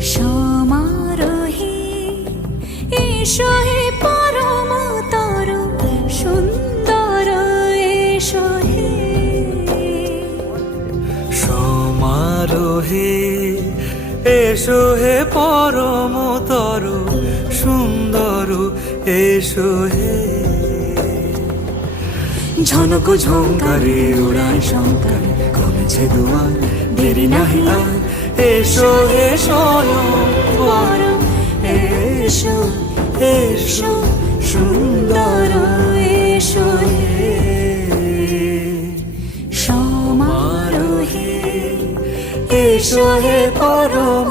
সমারোহে এসো হে পরমতর সুন্দর এসো হে। সমারোহে এসো হে পরমতর সুন্দর এসো হে। ঝনক ঝঙ্কারে উড়ায় শঙ্কারে কমেছে দুয়ার, দেরি নাহি আর এসো হে স্বয়ং বর। এসো এসো সুন্দর এসো হে। সমারোহে এসো হে পরম